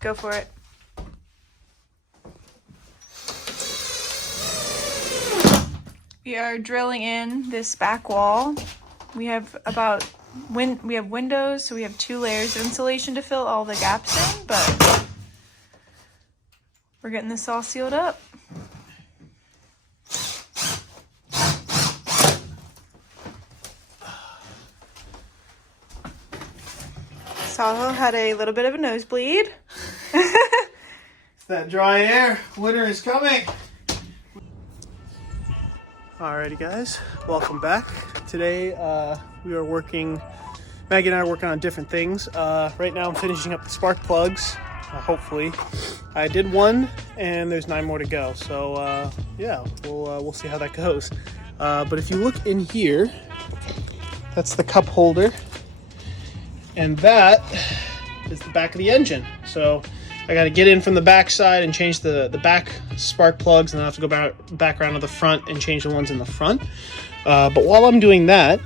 Go for it. We are drilling in this back wall. We have windows, so we have 2 layers of insulation to fill all the gaps in, but we're getting this all sealed up. Saho had a little bit of a nosebleed. It's that dry air. Winter is coming. Alrighty guys, welcome back. Today we are working, Maggie and I are working on different things. Right now I'm finishing up the spark plugs, hopefully. I did 1 and there's 9 more to go. So yeah, we'll see how that goes. But if you look in here, that's the cup holder. And that is the back of the engine. So I got to get in from the back side and change the back spark plugs, and then I have to go back around to the front and change the ones in the front. But while I'm doing that,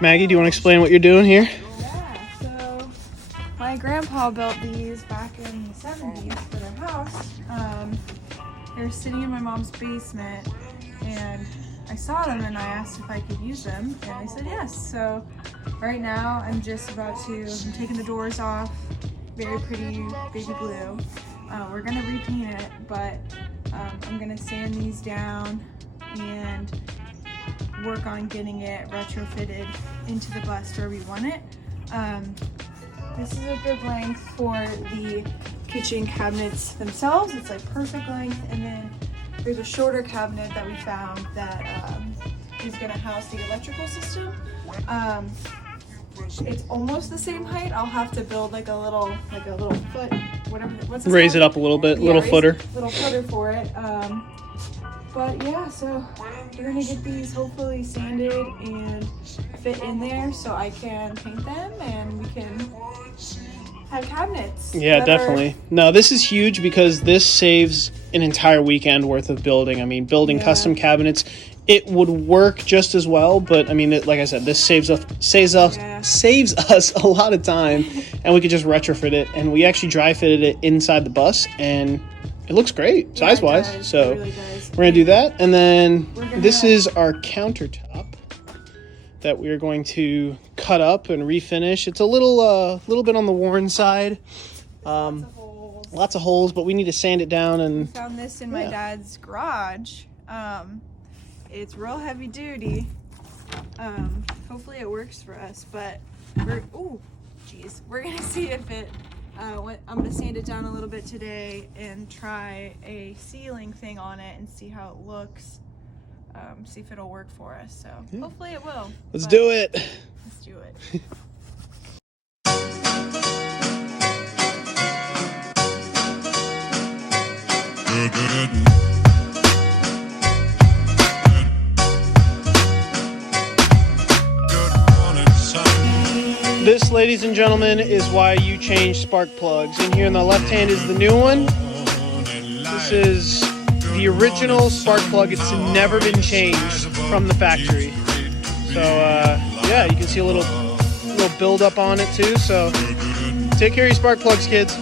Maggie, do you want to explain what you're doing here? Yeah, so my grandpa built these back in the 70s for their house. They were sitting in my mom's basement, and I saw them and I asked if I could use them, and they said yes. So right now I'm taking the doors off, very pretty baby blue. We're gonna repaint it, but I'm gonna sand these down and work on getting it retrofitted into the bus where we want it. This is a good length for the kitchen cabinets themselves. It's like perfect length, and then there's a shorter cabinet that we found that is gonna house the electrical system. It's almost the same height. I'll have to build like a little foot, whatever. What's this Raise called? it up a little bit, Yeah, little footer. Little footer for it. But yeah, so we're gonna get these hopefully sanded and fit in there so I can paint them and we can have cabinets. Yeah, definitely. No, this is huge because this saves an entire weekend worth of building. I mean, building custom cabinets, it would work just as well, but I mean, like I said, this saves us a lot of time, and we could just retrofit it. And we actually dry fitted it inside the bus, and it looks great size wise. So really does. we're gonna do that, and then this is our countertop that we're going to cut up and refinish. It's a little bit on the worn side. Lots of holes, but we need to sand it down. And found this in my dad's garage. It's real heavy duty. Hopefully it works for us, but we're gonna see if it I'm gonna sand it down a little bit today and try a sealing thing on it and see how it looks. See if it'll work for us. So hopefully it will. Let's do it. Let's do it. This, ladies and gentlemen, is why you change spark plugs. In here on the left hand is the new one. This is the original spark plug. It's never been changed from the factory. So yeah, you can see a little build up on it too. So take care of your spark plugs, kids.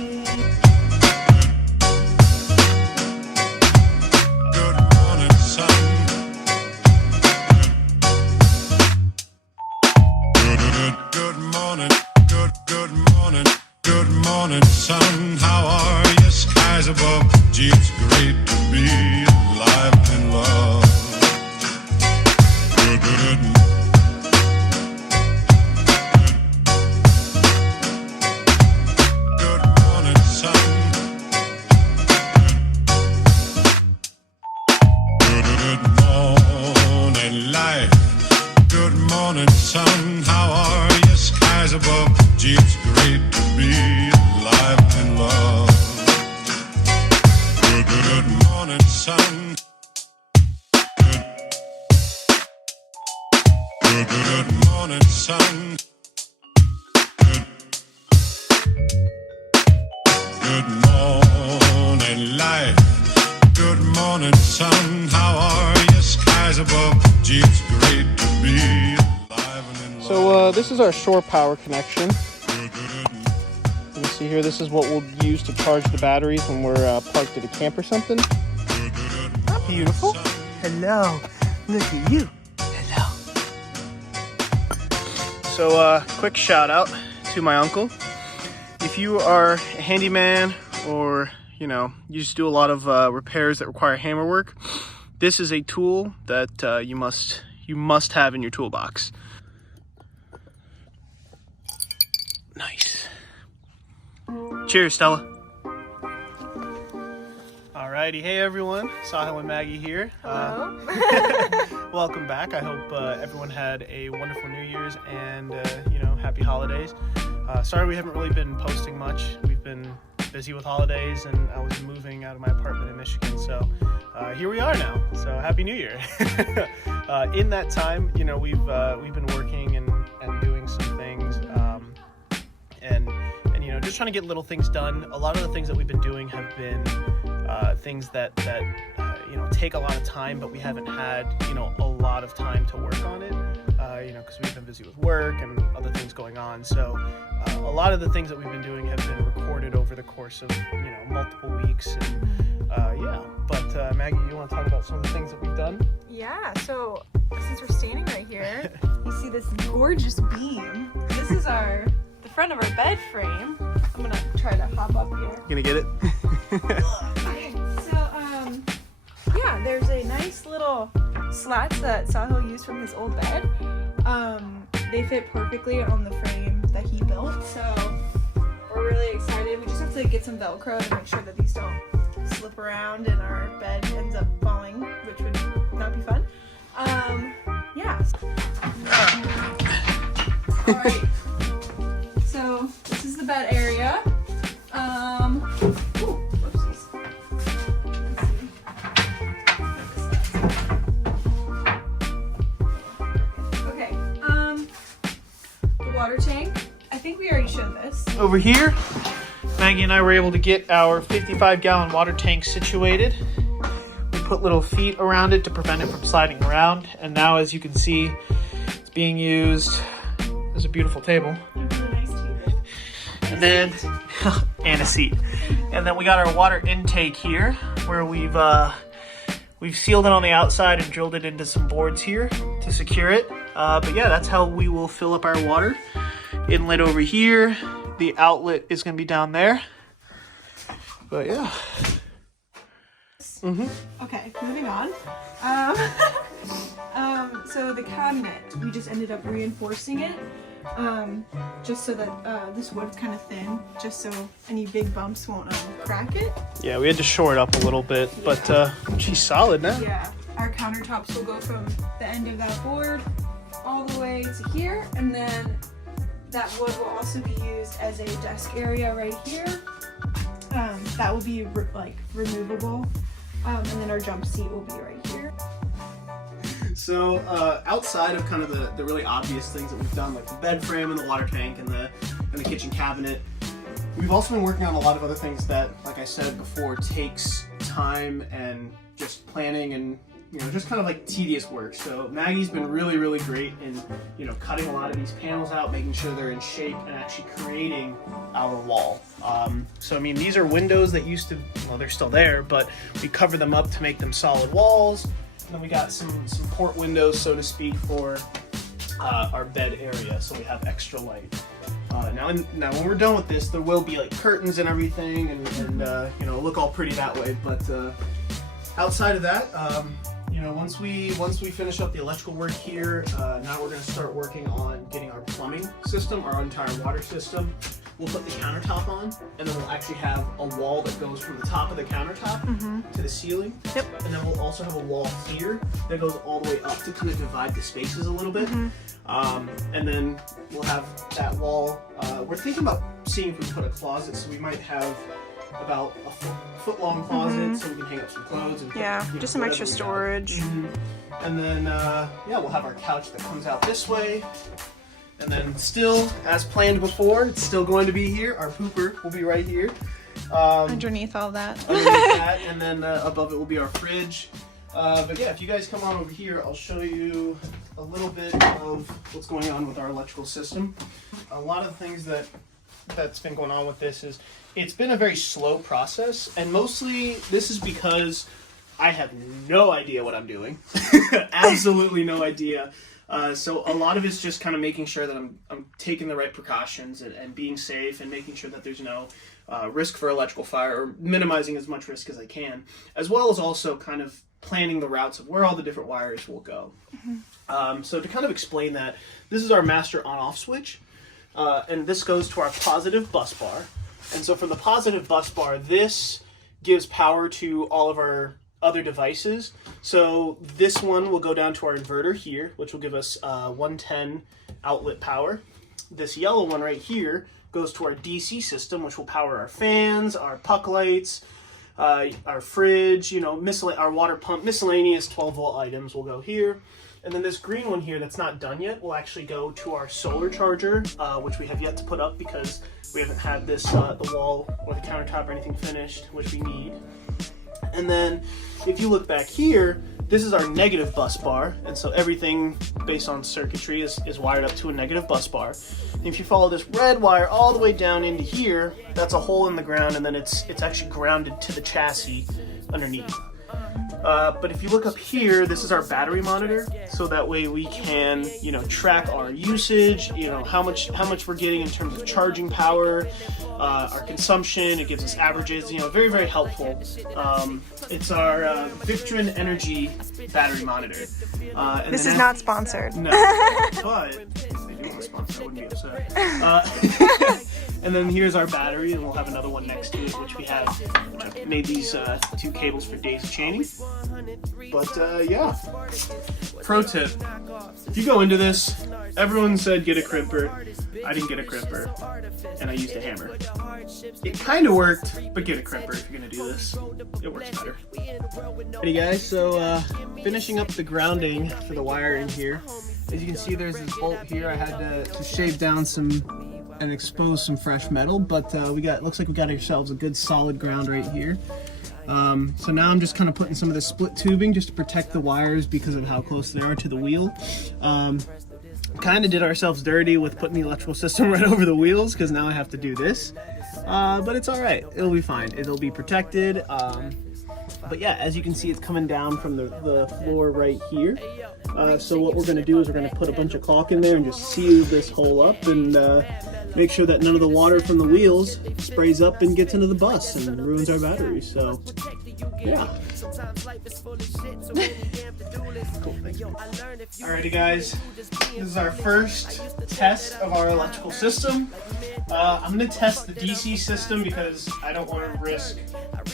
Sun, how are you? Skies above. Gee, it's great to be alive and love. Good morning, sun. Good morning, life. Good morning, sun. How are you? Skies above. Gee, it's great to be alive and love. Good morning, sun. Good morning, sun. Good morning, life. Good morning, sun. How are you? Skies above. Gee, it's great to be alive and in love. So this is our shore power connection. You can See here, this is what we'll use to charge the batteries when we're parked at a camp or something. Beautiful. Hello. Look at you. Hello. So, quick shout out to my uncle. If you are a handyman or, you know, you just do a lot of repairs that require hammer work, this is a tool that you must have in your toolbox. Nice. Cheers, Stella. Alrighty, hey everyone, Sahil and Maggie here. Hello. Welcome back. I hope everyone had a wonderful New Year's and you know, happy holidays. Sorry we haven't really been posting much. We've been busy with holidays and I was moving out of my apartment in Michigan, so here we are now. So happy New Year. In that time, you know, we've been working and doing some things, and you know, just trying to get little things done. A lot of the things that we've been doing have been things that you know, take a lot of time, but we haven't had, you know, a lot of time to work on it, you know, because we've been busy with work and other things going on. So a lot of the things that we've been doing have been recorded over the course of, you know, multiple weeks. And yeah, but Maggie, you want to talk about some of the things that we've done? Yeah, so since we're standing right here, you see this gorgeous beam. This is the front of our bed frame. I'm gonna try to hop up here. You gonna get it? Okay, so yeah, there's a nice little slats that Sahil used from his old bed. They fit perfectly on the frame that he built, so we're really excited. We just have to get some Velcro to make sure that these don't slip around and our bed ends up falling, which would not be fun. Yeah. All right. So this is the bed area. Ooh, whoopsies. Let's see. Okay. The water tank. I think we already showed this. Over here, Maggie and I were able to get our 55-gallon water tank situated. We put little feet around it to prevent it from sliding around, and now, as you can see, it's being used as a beautiful table. A really nice table. And then, and a seat. And then we got our water intake here, where we've sealed it on the outside and drilled it into some boards here to secure it. But yeah, that's how we will fill up our water. Inlet over here. The outlet is going to be down there. But yeah. Okay, moving on. So the cabinet, we just ended up reinforcing it, just so that this wood's kind of thin, just so any big bumps won't crack it. Yeah, we had to shore it up a little bit, but she's solid now. Yeah, our countertops will go from the end of that board all the way to here, and then that wood will also be used as a desk area right here. That will be like removable, and then our jump seat will be right here. So outside of kind of the really obvious things that we've done, like the bed frame and the water tank and the kitchen cabinet, we've also been working on a lot of other things that, like I said before, takes time and just planning and, you know, just kind of like tedious work. So Maggie's been really, really great in, you know, cutting a lot of these panels out, making sure they're in shape, and actually creating our wall. So I mean, these are windows that used to, well, they're still there, but we cover them up to make them solid walls. And then we got some port windows, so to speak, for our bed area, so we have extra light. Now when we're done with this, there will be like curtains and everything, and you know, look all pretty that way. But outside of that, you know, once we finish up the electrical work here, now we're going to start working on getting our plumbing system, our entire water system. We'll put the countertop on, and then we'll actually have a wall that goes from the top of the countertop to the ceiling. Yep. And then we'll also have a wall here that goes all the way up to kind of divide the spaces a little bit. And then we'll have that wall. We're thinking about seeing if we can put a closet, so we might have about a foot long closet so we can hang up some clothes. And Yeah, put, just some extra storage. And then, yeah, we'll have our couch that comes out this way. And then still, as planned before, it's still going to be here. Our pooper will be right here. Underneath all that. Underneath that, and then above it will be our fridge. But yeah, if you guys come on over here, I'll show you a little bit of what's going on with our electrical system. A lot of things that that's been going on with this is it's been a very slow process, and mostly this is because I have no idea what I'm doing. Absolutely no idea. So a lot of it's just kind of making sure that I'm taking the right precautions and being safe and making sure that there's no risk for electrical fire, or minimizing as much risk as I can, as well as also kind of planning the routes of where all the different wires will go. So to kind of explain that, this is our master on-off switch, and this goes to our positive bus bar. And so from the positive bus bar, this gives power to all of our other devices. So this one will go down to our inverter here, which will give us 110 outlet power. This yellow one right here goes to our DC system, which will power our fans, our puck lights, our fridge, you know, our water pump, miscellaneous 12-volt items will go here. And then this green one here that's not done yet will actually go to our solar charger, which we have yet to put up because we haven't had this, the wall or the countertop or anything finished, which we need. And then if you look back here, this is our negative bus bar. And so everything based on circuitry is wired up to a negative bus bar. And if you follow this red wire all the way down into here, that's a hole in the ground, and then it's actually grounded to the chassis underneath. But if you look up here, this is our battery monitor, so that way we can, you know, track our usage, you know, how much we're getting in terms of charging power, our consumption. It gives us averages, you know, very, very helpful. It's our Victron Energy battery monitor. This is not sponsored. No, but if they do want to sponsor, I wouldn't be upset. And then here's our battery, and we'll have another one next to it, which I made these 2 cables for daisy chaining. But yeah, pro tip, if you go into this, everyone said get a crimper. I didn't get a crimper, and I used a hammer. It kind of worked, but get a crimper if you're gonna do this. It works better. Hey guys, so finishing up the grounding for the wiring here. As you can see, there's this bolt here. I had to shave down and expose some fresh metal, but looks like we got ourselves a good solid ground right here. So now I'm just kind of putting some of the split tubing just to protect the wires because of how close they are to the wheel. Kind of did ourselves dirty with putting the electrical system right over the wheels, because now I have to do this. But it's all right. It'll be fine. It'll be protected. But yeah, as you can see, it's coming down from the floor right here. So what we're going to do is we're going to put a bunch of caulk in there and just seal this hole up, and make sure that none of the water from the wheels sprays up and gets into the bus and ruins our battery. So yeah. Cool, thank you. Alrighty guys, this is our first test of our electrical system. I'm going to test the DC system because I don't want to risk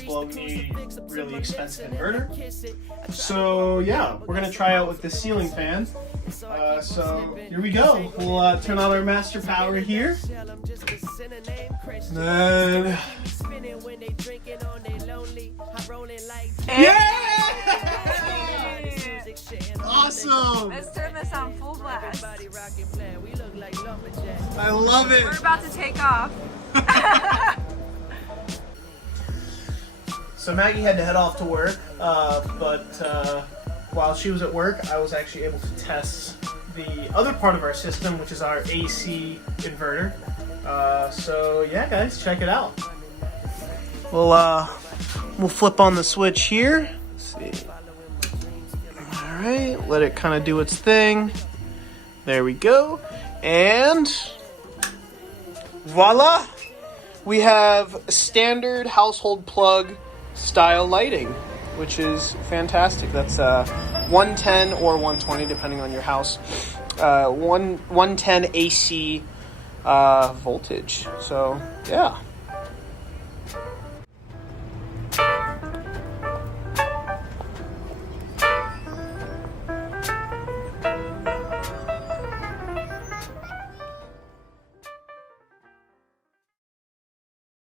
blowing a really expensive inverter. So yeah, we're going to try out with this ceiling fan. So here we go. We'll turn on our master power here. Then... Yeah! Awesome! Let's turn this on full blast. I love it! We're about to take off. So Maggie had to head off to work, but while she was at work, I was actually able to test the other part of our system, which is our AC inverter. So yeah, guys, check it out. We'll flip on the switch here. Let's see. All right, let it kind of do its thing. There we go, and voila! We have standard household plug style lighting, which is fantastic. That's 110 or 120 depending on your house. 110 AC voltage. So yeah.